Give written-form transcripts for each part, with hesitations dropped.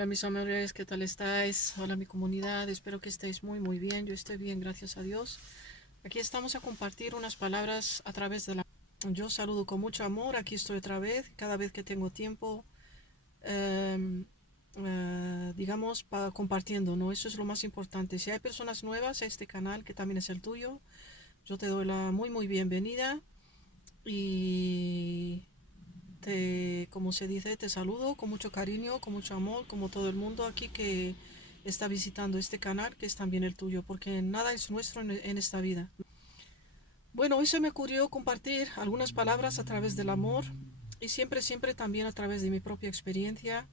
Hola mis amores, ¿qué tal estáis? Hola mi comunidad, espero que estéis muy bien. Yo estoy bien, gracias a Dios. Aquí estamos a compartir unas palabras a través de la... Yo saludo con mucho amor, aquí estoy otra vez, cada vez que tengo tiempo, em, digamos, compartiendo, ¿no? Eso es lo más importante. Si hay personas nuevas a este canal, que también es el tuyo, yo te doy la muy bienvenida y como se dice, te saludo con mucho cariño, con mucho amor, como todo el mundo aquí que está visitando este canal, que es también el tuyo, porque nada es nuestro en esta vida. Bueno, hoy se me ocurrió compartir algunas palabras a través del amor y siempre también a través de mi propia experiencia.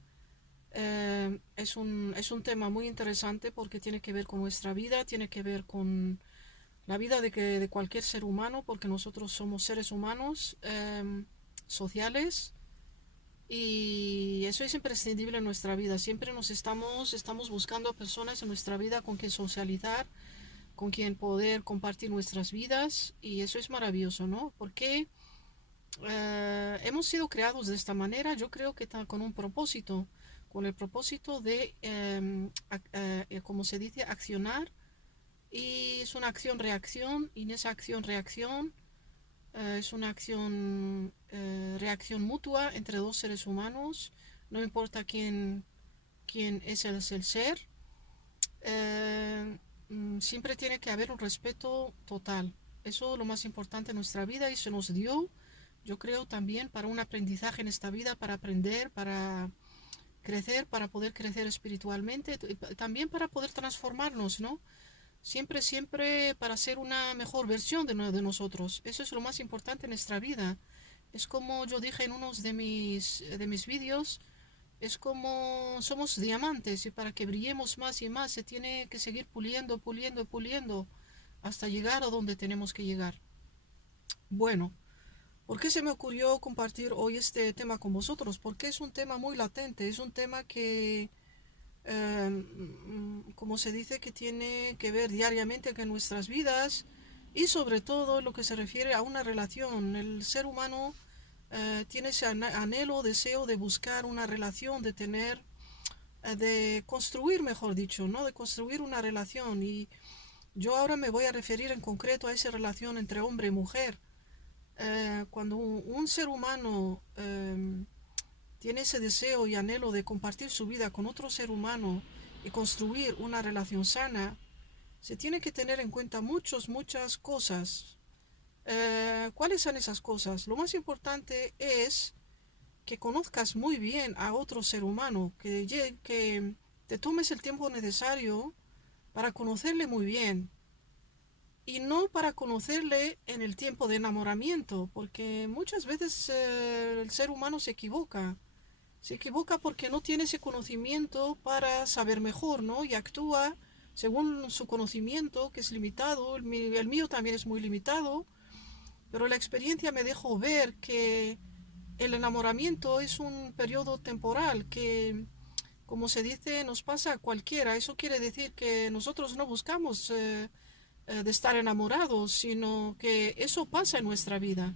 Es un tema muy interesante porque tiene que ver con nuestra vida, tiene que ver con la vida de cualquier ser humano, porque nosotros somos seres humanos sociales. Y eso es imprescindible en nuestra vida. Siempre estamos buscando personas en nuestra vida con quien socializar, con quien poder compartir nuestras vidas. Y eso es maravilloso, ¿no? Porque hemos sido creados de esta manera, yo creo que con un propósito, con el propósito de, como se dice, accionar. Y es una acción-reacción, y en esa acción-reacción es una reacción mutua entre dos seres humanos, no importa quién es el ser, siempre tiene que haber un respeto total. Eso es lo más importante en nuestra vida y se nos dio, yo creo, también para un aprendizaje en esta vida, para aprender, para crecer, para poder crecer espiritualmente, también para poder transformarnos, ¿no? Siempre para ser una mejor versión de nosotros. Eso es lo más importante en nuestra vida. Es como yo dije en unos de mis vídeos, es como somos diamantes y para que brillemos más y más se tiene que seguir puliendo hasta llegar a donde tenemos que llegar. Bueno, ¿por qué se me ocurrió compartir hoy este tema con vosotros? Porque es un tema muy latente, es un tema que como se dice, que tiene que ver diariamente con nuestras vidas y sobre todo lo que se refiere a una relación. El ser humano tiene ese anhelo, deseo de buscar una relación, de tener, de construir, mejor dicho, ¿no? De construir una relación. Y yo ahora me voy a referir en concreto a esa relación entre hombre y mujer. Cuando un ser humano tiene ese deseo y anhelo de compartir su vida con otro ser humano y construir una relación sana, se tiene que tener en cuenta muchas cosas. ¿Cuáles son esas cosas? Lo más importante es que conozcas muy bien a otro ser humano, que te tomes el tiempo necesario para conocerle muy bien y no para conocerle en el tiempo de enamoramiento, porque muchas veces el ser humano se equivoca. Se equivoca porque no tiene ese conocimiento para saber mejor, ¿no? Y actúa según su conocimiento, que es limitado. El mío también es muy limitado, pero la experiencia me dejó ver que el enamoramiento es un periodo temporal que, como se dice, nos pasa a cualquiera. Eso quiere decir que nosotros no buscamos de estar enamorados, sino que eso pasa en nuestra vida.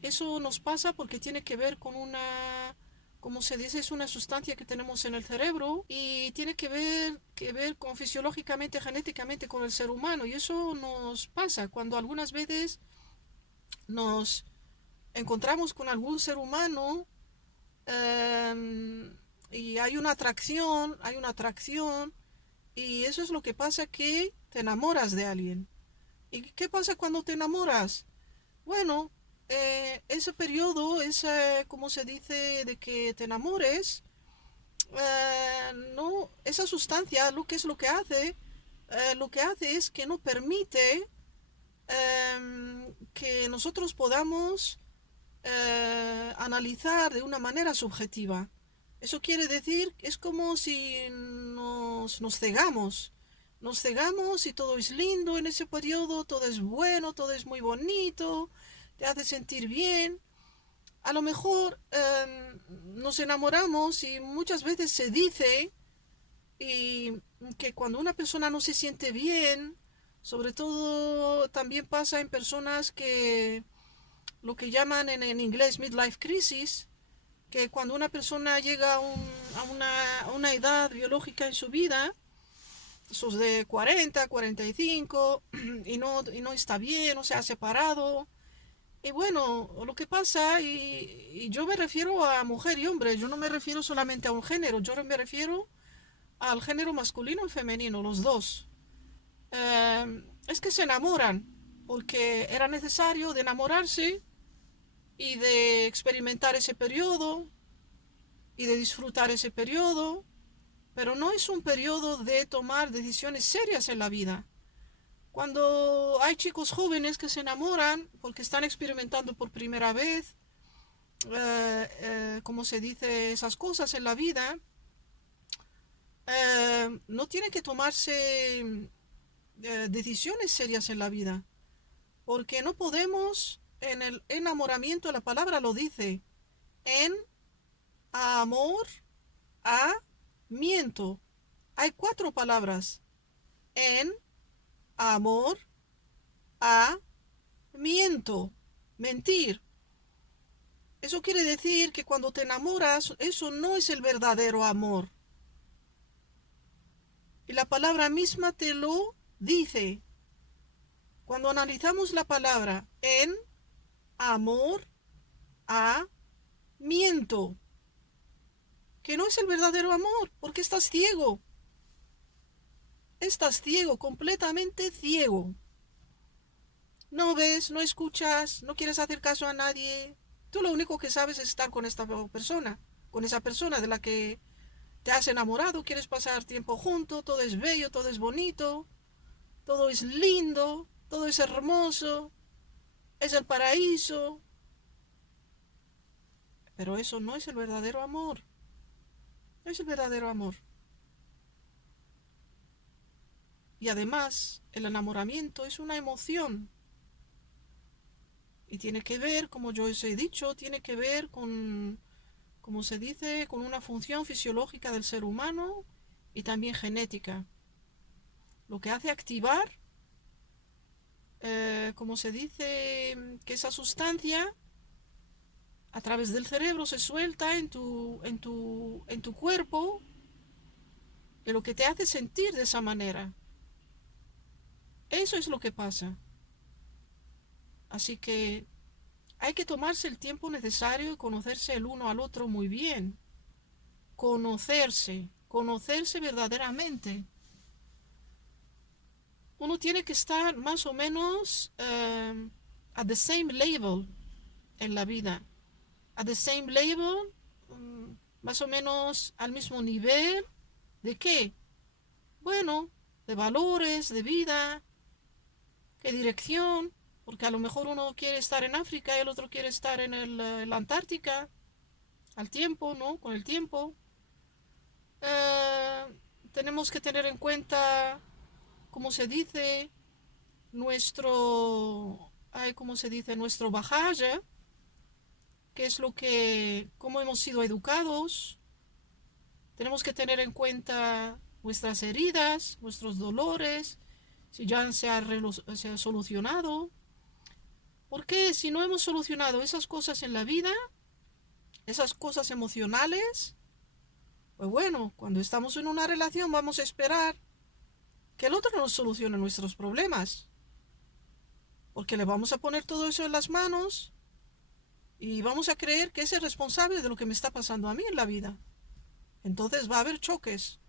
Eso nos pasa porque tiene que ver con una, como se dice, es una sustancia que tenemos en el cerebro y tiene que ver con fisiológicamente, genéticamente con el ser humano. Y eso nos pasa cuando algunas veces nos encontramos con algún ser humano y hay una atracción y eso es lo que pasa, que te enamoras de alguien. ¿Y qué pasa cuando te enamoras? Bueno, ese periodo, como se dice, de que te enamores, no, esa sustancia, lo que es lo que hace, lo que hace es que no permite que nosotros podamos analizar de una manera subjetiva. Eso quiere decir, es como si nos cegamos. Nos cegamos y todo es lindo en ese periodo, todo es bueno, todo es muy bonito, te hace sentir bien. A lo mejor nos enamoramos y muchas veces se dice y que cuando una persona no se siente bien, sobre todo también pasa en personas que lo que llaman en inglés midlife crisis, que cuando una persona llega a una edad biológica en su vida, sus de 40, 45, y no está bien, no se ha separado. Y bueno, lo que pasa, y yo me refiero a mujer y hombre, yo no me refiero solamente a un género, yo me refiero al género masculino y femenino, los dos. Es que se enamoran, porque era necesario de enamorarse y de experimentar ese periodo y de disfrutar ese periodo, pero no es un periodo de tomar decisiones serias en la vida. Cuando hay chicos jóvenes que se enamoran porque están experimentando por primera vez, como se dice, esas cosas en la vida, no tienen que tomarse decisiones serias en la vida, porque no podemos, en el enamoramiento, la palabra lo dice, en amor a miento. Hay cuatro palabras. En amor a miento. Mentir. Eso quiere decir que cuando te enamoras, eso no es el verdadero amor. Y la palabra misma te lo dice. Cuando analizamos la palabra en amor a miento, que no es el verdadero amor, porque estás ciego. Estás ciego, completamente ciego. No ves, no escuchas, no quieres hacer caso a nadie. Tú lo único que sabes es estar con esta persona, con esa persona de la que te has enamorado, quieres pasar tiempo junto, todo es bello, todo es bonito, todo es lindo, todo es hermoso, es el paraíso. Pero eso no es el verdadero amor. No es el verdadero amor. Y además, el enamoramiento es una emoción. Y tiene que ver, como yo os he dicho, tiene que ver con, como se dice, con una función fisiológica del ser humano y también genética. Lo que hace activar, como se dice, que esa sustancia a través del cerebro se suelta en tu cuerpo, y lo que te hace sentir de esa manera. Eso es lo que pasa. Así que hay que tomarse el tiempo necesario y conocerse el uno al otro muy bien. Conocerse verdaderamente. Uno tiene que estar más o menos at the same level en la vida. At the same level, más o menos al mismo nivel. ¿De qué? Bueno, de valores, de vida, qué dirección, porque a lo mejor uno quiere estar en África y el otro quiere estar en la Antártica, al tiempo, ¿no? Con el tiempo. Eh, Tenemos que tener en cuenta, como se dice, ¿cómo se dice? Nuestro bagaje, que es cómo hemos sido educados. Tenemos que tener en cuenta nuestras heridas, nuestros dolores, si ya se ha solucionado. Porque si no hemos solucionado esas cosas en la vida, esas cosas emocionales, pues bueno, cuando estamos en una relación vamos a esperar que el otro nos solucione nuestros problemas. Porque le vamos a poner todo eso en las manos y vamos a creer que es el responsable de lo que me está pasando a mí en la vida. Entonces va a haber choques.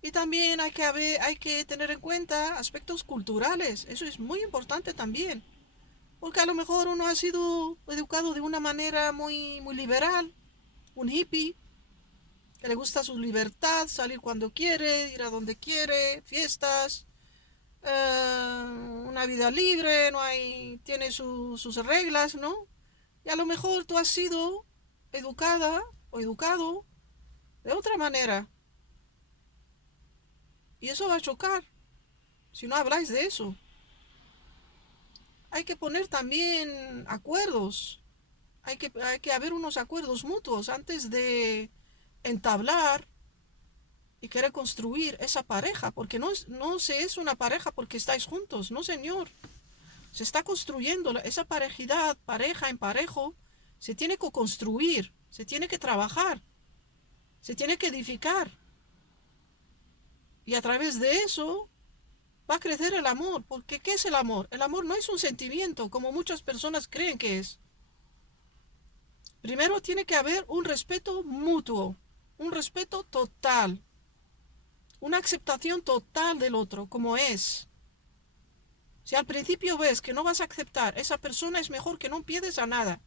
Y también hay que tener en cuenta aspectos culturales. Eso es muy importante también. Porque a lo mejor uno ha sido educado de una manera muy, muy liberal, un hippie, que le gusta su libertad, salir cuando quiere, ir a donde quiere, fiestas, una vida libre, tiene sus reglas, ¿no? Y a lo mejor tú has sido educada o educado de otra manera. Y eso va a chocar si no habláis de eso. Hay que poner también acuerdos. Hay que haber unos acuerdos mutuos antes de entablar y querer construir esa pareja, porque no se es una pareja porque estáis juntos, no señor. Se está construyendo esa parejidad, pareja en parejo, se tiene que construir, se tiene que trabajar, se tiene que edificar. Y a través de eso va a crecer el amor. Porque ¿qué es el amor? El amor no es un sentimiento como muchas personas creen que es. Primero tiene que haber un respeto mutuo, un respeto total, una aceptación total del otro como es. Si al principio ves que no vas a aceptar, esa persona es mejor que no empieces a nada,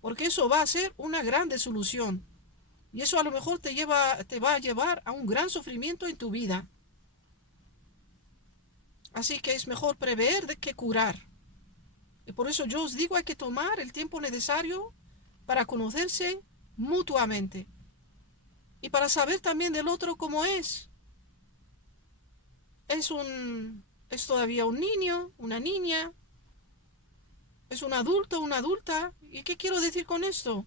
porque eso va a ser una gran desilusión. Y eso a lo mejor te va a llevar a un gran sufrimiento en tu vida. Así que es mejor prever que curar. Y por eso yo os digo, hay que tomar el tiempo necesario para conocerse mutuamente. Y para saber también del otro cómo es. Es todavía un niño, una niña. Es un adulto, una adulta. ¿Y qué quiero decir con esto?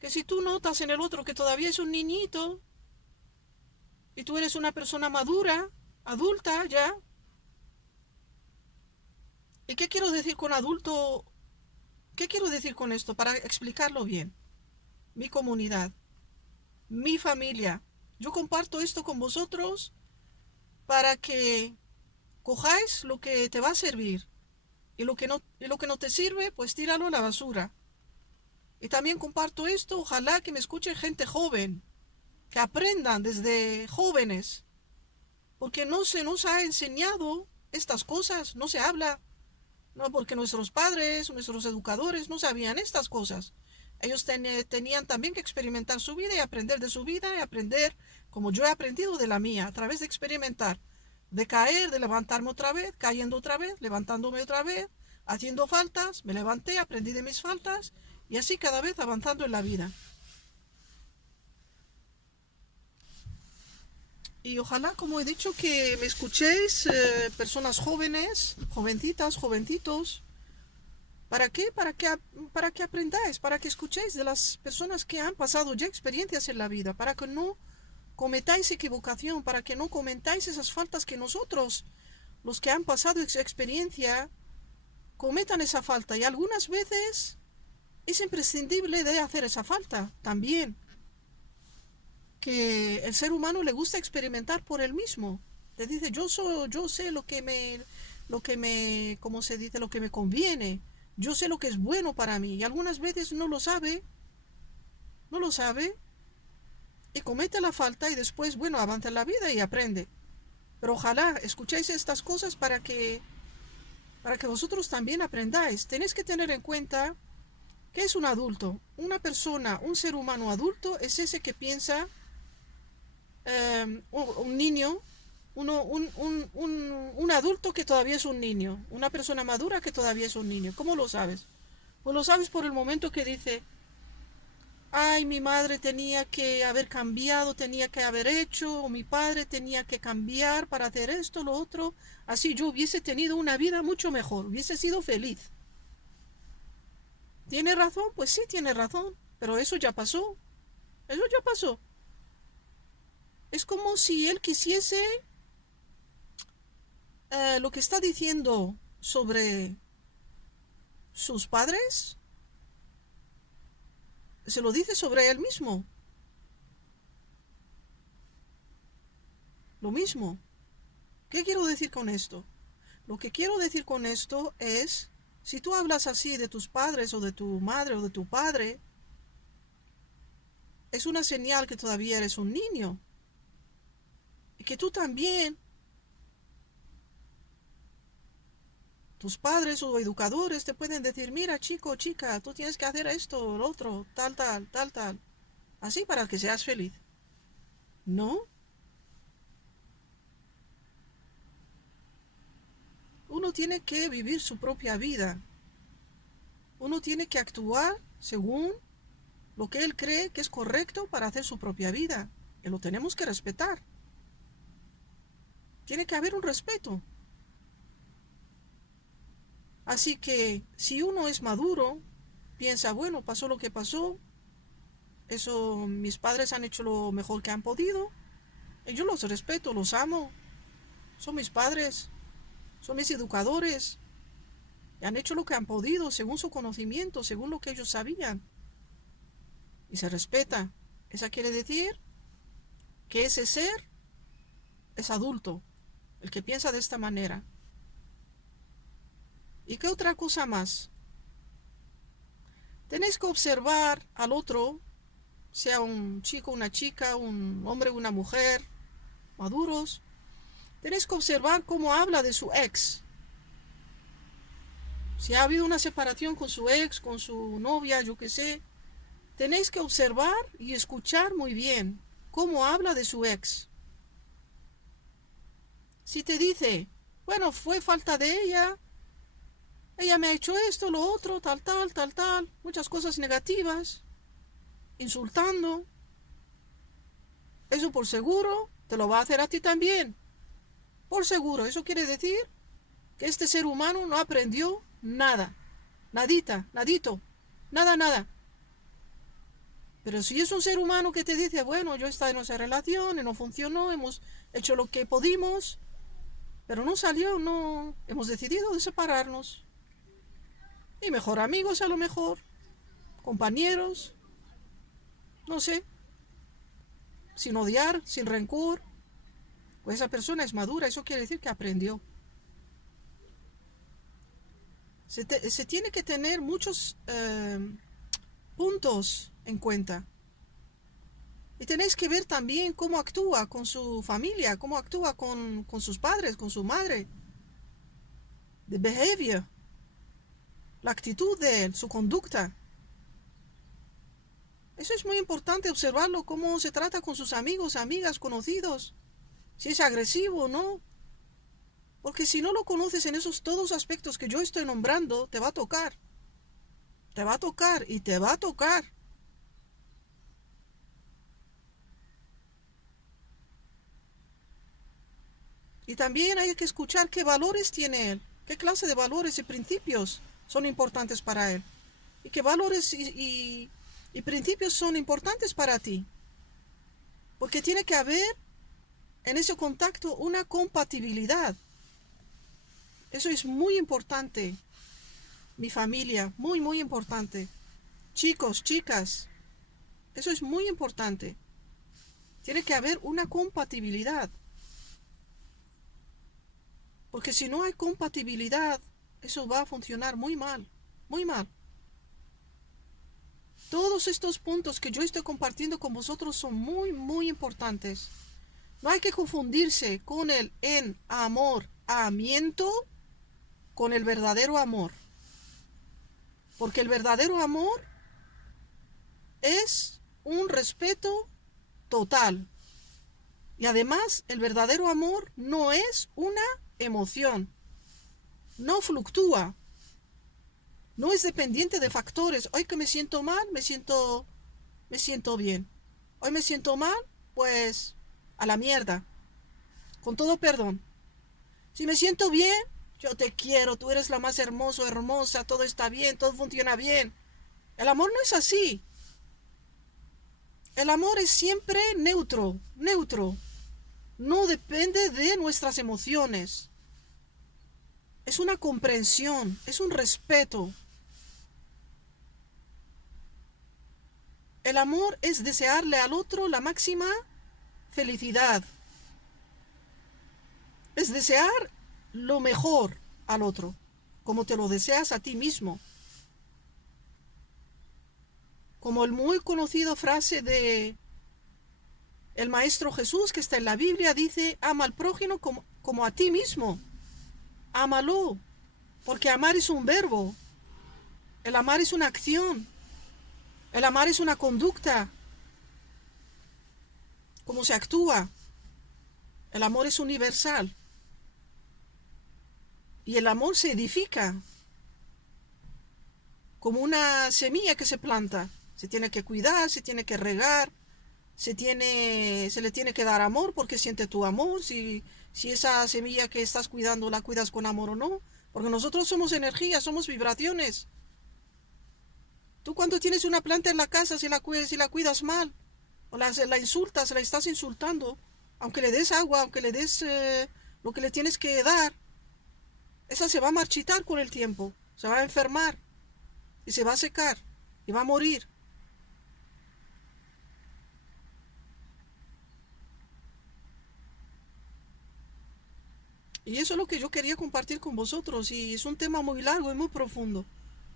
Que si tú notas en el otro que todavía es un niñito, y tú eres una persona madura, adulta ya. ¿Y qué quiero decir con adulto? ¿Qué quiero decir con esto? Para explicarlo bien. Mi comunidad, mi familia. Yo comparto esto con vosotros para que cojáis lo que te va a servir. Y lo que no te sirve, pues tíralo a la basura. Y también comparto esto, ojalá que me escuche gente joven, que aprendan desde jóvenes, porque no se nos ha enseñado estas cosas, no se habla, no porque nuestros padres, nuestros educadores no sabían estas cosas. Ellos tenían también que experimentar su vida y aprender de su vida y aprender como yo he aprendido de la mía, a través de experimentar, de caer, de levantarme otra vez, cayendo otra vez, levantándome otra vez, haciendo faltas, me levanté, aprendí de mis faltas y así cada vez avanzando en la vida. Y ojalá, como he dicho, que me escuchéis, personas jóvenes, jovencitas, jovencitos. ¿Para qué? Para que aprendáis, para que escuchéis de las personas que han pasado ya experiencias en la vida, para que no cometáis equivocación, para que no cometáis esas faltas que nosotros, los que han pasado esa experiencia, cometan esa falta. Y algunas veces es imprescindible de hacer esa falta también. Que el ser humano le gusta experimentar por él mismo. Te dice, yo sé ¿cómo se dice? Lo que me conviene. Yo sé lo que es bueno para mí. Y algunas veces no lo sabe, y comete la falta y después, bueno, avanza en la vida y aprende. Pero ojalá escuchéis estas cosas para que vosotros también aprendáis. Tenéis que tener en cuenta que es un adulto. Una persona, un ser humano adulto es ese que piensa, un niño, un adulto que todavía es un niño, una persona madura que todavía es un niño. ¿Cómo lo sabes? Pues lo sabes por el momento que dice, ay, mi madre tenía que haber cambiado, tenía que haber hecho, o mi padre tenía que cambiar para hacer esto, lo otro, así yo hubiese tenido una vida mucho mejor, hubiese sido feliz. ¿Tiene razón? Pues sí, tiene razón, pero eso ya pasó, eso ya pasó. Es como si él quisiese, lo que está diciendo sobre sus padres, se lo dice sobre él mismo. Lo mismo. ¿Qué quiero decir con esto? Lo que quiero decir con esto es, si tú hablas así de tus padres o de tu madre o de tu padre, es una señal que todavía eres un niño. Y que tú también, tus padres o educadores te pueden decir, mira chico, chica, tú tienes que hacer esto, lo otro, tal, tal, tal, tal. Así para que seas feliz. ¿No? Uno tiene que vivir su propia vida. Uno tiene que actuar según lo que él cree que es correcto para hacer su propia vida. Y lo tenemos que respetar. Tiene que haber un respeto. Así que si uno es maduro, piensa, bueno, pasó lo que pasó, eso mis padres han hecho lo mejor que han podido, y yo los respeto, los amo, son mis padres, son mis educadores, Y han hecho lo que han podido, según su conocimiento, según lo que ellos sabían. Y se respeta. Eso quiere decir que ese ser es adulto, el que piensa de esta manera. ¿Y qué otra cosa más? Tenéis que observar al otro, sea un chico, una chica, un hombre, una mujer, maduros. Tenéis que observar cómo habla de su ex. Si ha habido una separación con su ex, con su novia, yo qué sé, tenéis que observar y escuchar muy bien cómo habla de su ex. Si te dice, bueno, fue falta de ella me ha hecho esto, lo otro, tal, muchas cosas negativas, insultando, eso por seguro te lo va a hacer a ti también. Por seguro, eso quiere decir que este ser humano no aprendió nada, nadito, nada. Pero si es un ser humano que te dice, bueno, yo estaba en esa relación y no funcionó, hemos hecho lo que pudimos, pero no salió, no, hemos decidido de separarnos. Y mejor amigos a lo mejor, compañeros, no sé, sin odiar, sin rencor. Pues esa persona es madura, eso quiere decir que aprendió. Se tiene que tener muchos puntos en cuenta. Y tenéis que ver también cómo actúa con su familia, cómo actúa con sus padres, con su madre. The behavior, la actitud de él, su conducta. Eso es muy importante observarlo, cómo se trata con sus amigos, amigas, conocidos. Si es agresivo o no. Porque si no lo conoces en esos todos aspectos que yo estoy nombrando, te va a tocar. Te va a tocar y te va a tocar. Y también hay que escuchar qué valores tiene él, qué clase de valores y principios son importantes para él. Y qué valores y principios son importantes para ti. Porque tiene que haber en ese contacto una compatibilidad. Eso es muy importante. Mi familia, muy importante. Chicos, chicas, eso es muy importante. Tiene que haber una compatibilidad. Porque si no hay compatibilidad, eso va a funcionar muy mal, muy mal. Todos estos puntos que yo estoy compartiendo con vosotros son muy importantes. No hay que confundirse con el enamoramiento con el verdadero amor. Porque el verdadero amor es un respeto total. Y además, el verdadero amor no es una emoción. No fluctúa. No es dependiente de factores. Hoy que me siento mal, me siento bien. Hoy me siento mal, pues a la mierda. Con todo perdón. Si me siento bien, yo te quiero, tú eres la más hermosa, hermosa, todo está bien, todo funciona bien. El amor no es así. El amor es siempre neutro. No depende de nuestras emociones. Es una comprensión, es un respeto. El amor es desearle al otro la máxima felicidad. Es desear lo mejor al otro, como te lo deseas a ti mismo. Como el muy conocido frase de el Maestro Jesús que está en la Biblia dice, ama al prójimo como a ti mismo. Ámalo, porque amar es un verbo. El amar es una acción. El amar es una conducta. Cómo se actúa. El amor es universal. Y el amor se edifica como una semilla que se planta. Se tiene que cuidar, se tiene que regar, se le tiene que dar amor porque siente tu amor. Si esa semilla que estás cuidando la cuidas con amor o no. Porque nosotros somos energía, somos vibraciones. Tú cuando tienes una planta en la casa, si la cuidas mal, o la insultas, la estás insultando, aunque le des agua, aunque le des lo que le tienes que dar, esa se va a marchitar con el tiempo. se va a enfermar y se va a secar y va a morir. Y eso es lo que yo quería compartir con vosotros. Y es un tema muy largo y muy profundo.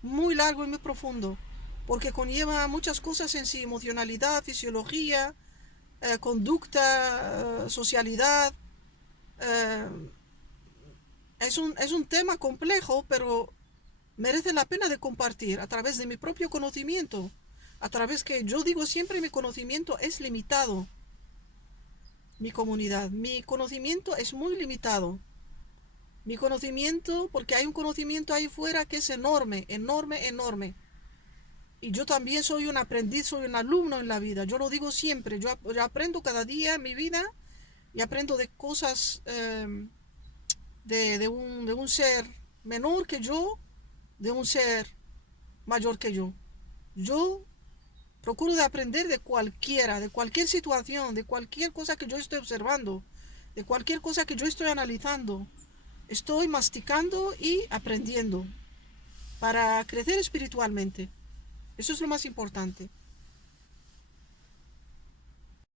Muy largo y muy profundo. Porque conlleva muchas cosas en sí. Emocionalidad, fisiología, conducta, socialidad. eh, es un tema complejo, pero merece la pena de compartir a través de mi propio conocimiento. A través que yo digo siempre mi conocimiento es limitado. Mi comunidad. Mi conocimiento es muy limitado. Mi conocimiento, porque hay un conocimiento ahí fuera que es enorme, enorme, enorme. Y yo también soy un aprendiz, soy un alumno en la vida. Yo lo digo siempre. Yo aprendo cada día en mi vida y aprendo de cosas de un ser menor que yo, de un ser mayor que yo. Yo procuro de aprender de cualquiera, de cualquier situación, de cualquier cosa que yo estoy observando, de cualquier cosa que yo estoy analizando. Estoy masticando y aprendiendo para crecer espiritualmente. Eso es lo más importante.